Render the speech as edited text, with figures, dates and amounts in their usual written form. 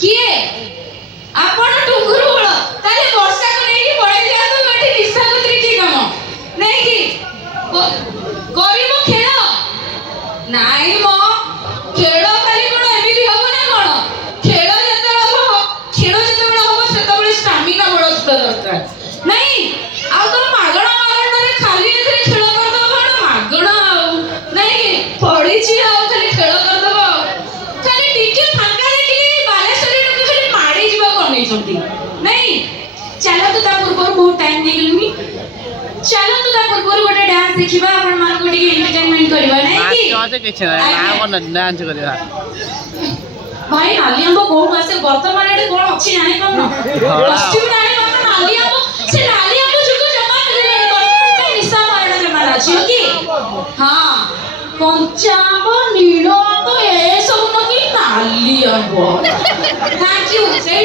किए आपण टुंगुरु बळ ताले वर्षा को नहीं पळे जातो बेटी निशा कुत्री की काम नहीं की गरीब खेळ नाही मो खेळ खाली कोण एमिति हबो ना कोन खेळ जेतेबेला हबो सेतेबेला स्टॅमिना बळस्त दरकार नहीं आ तो मागणा मागणा खाली एथे खेळ करतो पण मागणा नहीं पडीची आ खाली खेळ करतो खाली टिके फांका देखि बालेश्वरी लोक खाली माडी जीवा कोनी छंती नहीं चलो तो ता पूर्व बहुत टाइम देगलनी चलो तो ता पूर्व गोटे डांस देखिबा आपण मान गोटे एंटरटेनमेंट करबा नहीं कि आज किछ ना कोन डांस करबा भाई नालियांबो कोन आसे वर्तमान एटे कोन अछि नाही कोन कॉस्ट्यूम नाही कोन नालियांबो से नालियांबो जुको जमा करे निशा मारना जमा अछि कि हां कंचाबो नीलोबो ए सब न कि नालियांबो